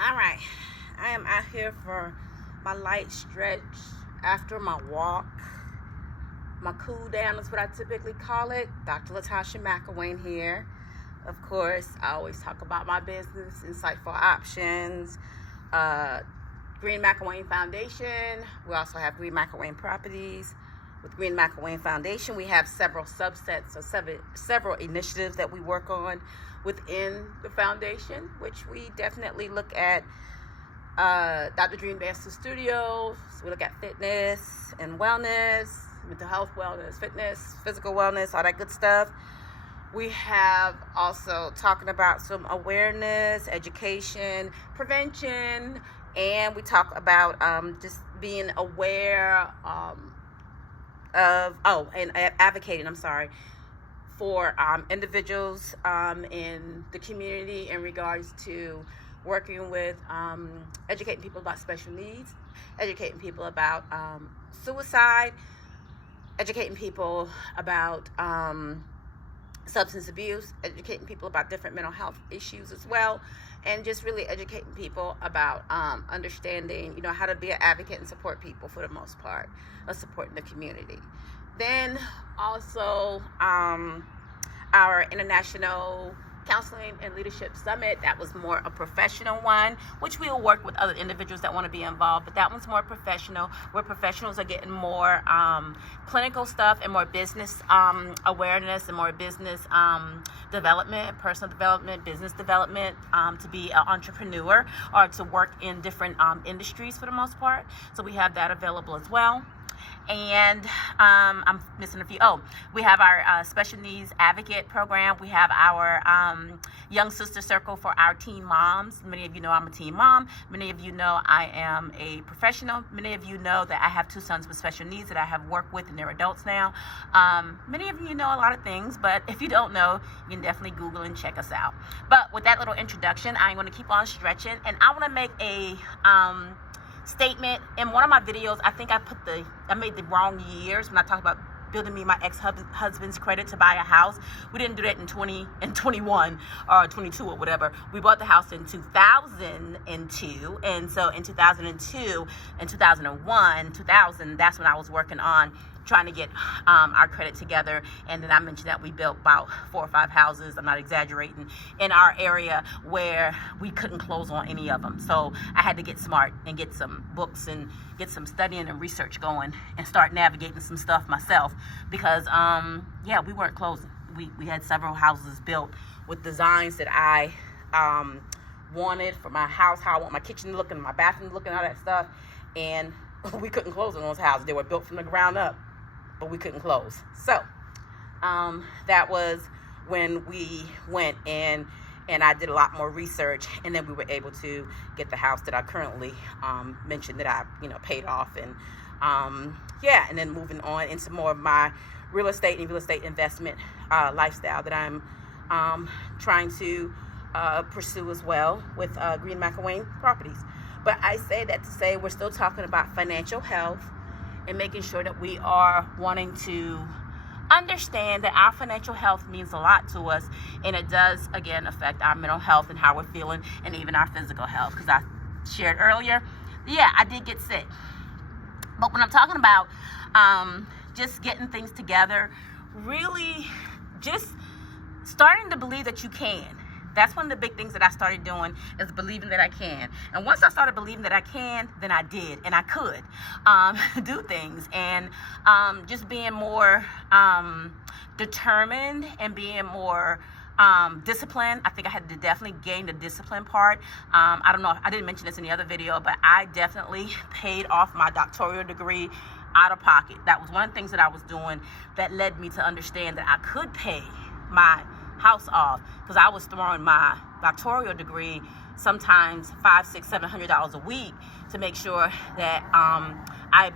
All right, I am out here for my light stretch after my walk. My cool down is what I typically call it. Dr. Latasha McElwain here. Of course, I always talk about my business, Insightful Options, uh, Green McElwain Foundation. We also have Green McElwain Properties. With Green McElwain Foundation, we have several subsets or several initiatives that we work on within the foundation, which we definitely look at Dr. Dream Dancer Studios. We look at fitness and wellness, mental health wellness, fitness, physical wellness, all that good stuff. We have also talking about some awareness, education, prevention, and we talk about just being aware and advocating, for individuals in the community in regards to working with educating people about special needs, educating people about suicide, educating people about substance abuse, educating people about different mental health issues as well, and just really educating people about understanding, how to be an advocate and support people for the most part, of supporting the community. Then also our International Counseling and Leadership Summit. That was more a professional one, which we will work with other individuals that want to be involved, but that one's more professional, where professionals are getting more clinical stuff and more business awareness and more business development, personal development, business development, to be an entrepreneur or to work in different industries for the most part. So we have that available as well. And I'm missing a few. We have our special needs advocate program. We have our young sister circle for our teen moms. Many of you know I'm a teen mom. Many of you know I am a professional. Many of you know that I have two sons with special needs that I have worked with, and they're adults now. Many of you know a lot of things, but if you don't know, you can definitely Google and check us out. But with that little introduction, I'm going to keep on stretching, and I want to make a statement. In one of my videos, I think I made the wrong years when I talked about building me my ex-husband's credit to buy a house. We didn't do that in 21 or 22 or whatever. We bought the house in 2002, and so in 2002 and 2000, that's when I was working on trying to get our credit together. And then I mentioned that we built about 4 or 5 houses, I'm not exaggerating, in our area where we couldn't close on any of them. So I had to get smart and get some books and get some studying and research going and start navigating some stuff myself, because we weren't closing. We had several houses built with designs that I wanted for my house, how I want my kitchen looking, my bathroom looking, all that stuff, and we couldn't close on those houses. They were built from the ground up, but we couldn't close. So that was when we went in, and I did a lot more research, and then we were able to get the house that I currently mentioned that I paid off, and and then moving on into more of my real estate and real estate investment lifestyle that I'm trying to pursue as well with Green McElwain Properties. But I say that to say we're still talking about financial health and making sure that we are wanting to understand that our financial health means a lot to us, and it does, again, affect our mental health and how we're feeling, and even our physical health. Because I shared earlier, I did get sick. But when I'm talking about just getting things together, really just starting to believe that you can. That's one of the big things that I started doing, is believing that I can. And once I started believing that I can, then I did, and I could do things. And just being more determined and being more disciplined. I think I had to definitely gain the discipline part. I don't know, I didn't mention this in the other video, but I definitely paid off my doctoral degree out of pocket. That was one of the things that I was doing that led me to understand that I could pay my house off, because I was throwing my doctoral degree sometimes $500, $600, $700 a week to make sure that I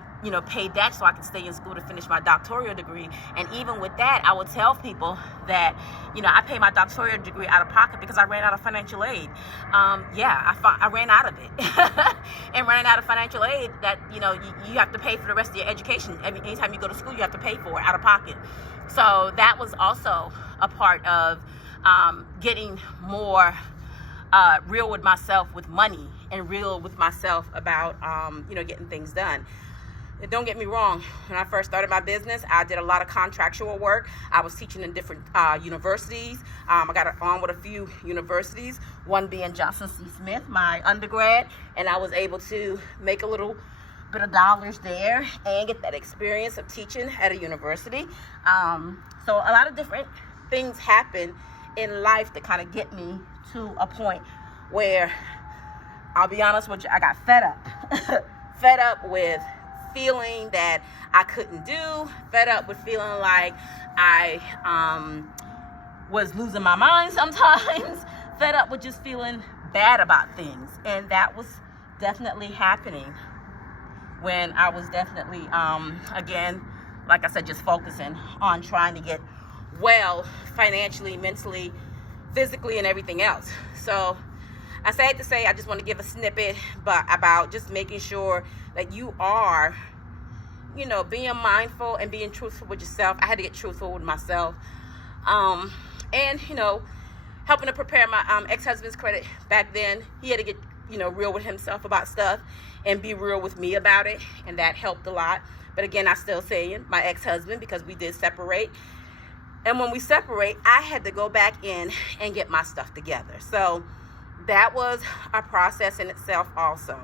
paid that so I could stay in school to finish my doctoral degree. And even with that, I would tell people that I paid my doctoral degree out of pocket because I ran out of financial aid. I ran out of it. And running out of financial aid, that you have to pay for the rest of your education. Anytime you go to school, you have to pay for it out of pocket. So that was also a part of getting more real with myself with money and real with myself about, getting things done. And don't get me wrong, when I first started my business, I did a lot of contractual work. I was teaching in different universities. I got on with a few universities, one being Johnson C. Smith, my undergrad, and I was able to make a little bit of dollars there and get that experience of teaching at a university. So a lot of different things happen in life that kind of get me to a point where, I'll be honest with you, I got fed up. Fed up with feeling that I couldn't do, fed up with feeling like I was losing my mind sometimes, fed up with just feeling bad about things. And that was definitely happening when I was definitely, again, like I said, just focusing on trying to get well financially, mentally, physically, and everything else. So I say to say, I just want to give a snippet about just making sure that you are, being mindful and being truthful with yourself. I had to get truthful with myself. And, helping to prepare my ex-husband's credit back then. He had to get, real with himself about stuff and be real with me about it. And that helped a lot. But again, I still saying my ex-husband, because we did separate. And when we separate, I had to go back in and get my stuff together. So that was a process in itself also.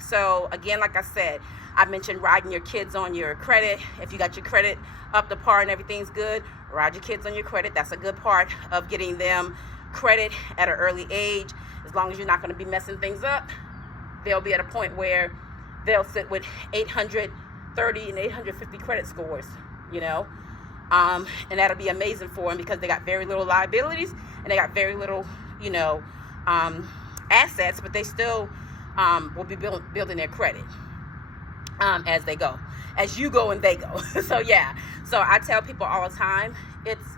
So again, like I said, I mentioned riding your kids on your credit. If you got your credit up to par and everything's good, ride your kids on your credit. That's a good part of getting them credit at an early age. As long as you're not going to be messing things up, they'll be at a point where they'll sit with 830 and 850 credit scores, and that'll be amazing for them because they got very little liabilities and they got very little, assets, but they still will be building their credit as they go, as you go and they go. So I tell people all the time, it's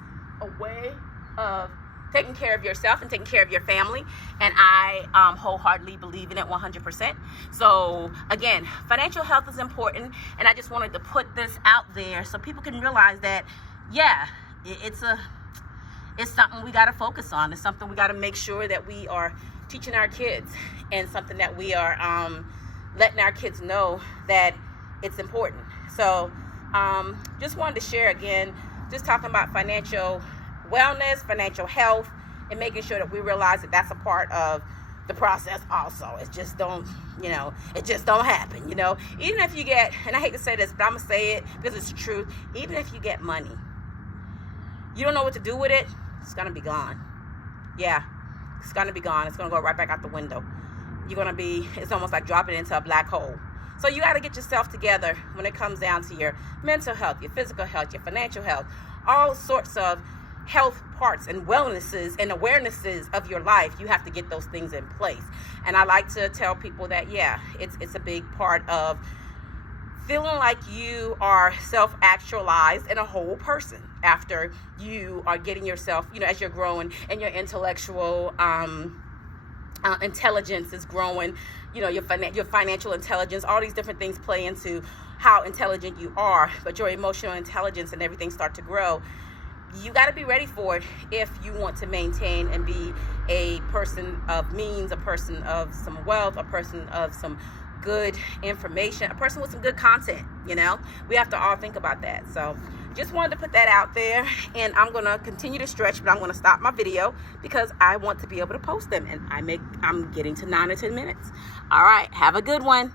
a way of taking care of yourself and taking care of your family, and I wholeheartedly believe in it 100%. So again, financial health is important, and I just wanted to put this out there so people can realize that it's something we got to focus on. It's something we got to make sure that we are teaching our kids, and something that we are letting our kids know that it's important. So just wanted to share again, just talking about financial wellness, financial health, and making sure that we realize that that's a part of the process also. It just don't happen, Even if you get, and I hate to say this, but I'm going to say it because it's the truth, even if you get money, you don't know what to do with it, it's going to be gone. Yeah, it's going to be gone. It's going to go right back out the window. It's almost like dropping into a black hole. So you got to get yourself together when it comes down to your mental health, your physical health, your financial health, all sorts of health parts and wellnesses and awarenesses of your life. You have to get those things in place. And I like to tell people that, it's a big part of feeling like you are self-actualized and a whole person after you are getting yourself, as you're growing and your intellectual intelligence is growing, your financial intelligence, all these different things play into how intelligent you are, but your emotional intelligence and everything start to grow. You got to be ready for it if you want to maintain and be a person of means, a person of some wealth, a person of some good information, a person with some good content. We have to all think about that. So just wanted to put that out there, and I'm going to continue to stretch, but I'm going to stop my video because I want to be able to post them, and I'm getting to 9 or 10 minutes. All right, have a good one.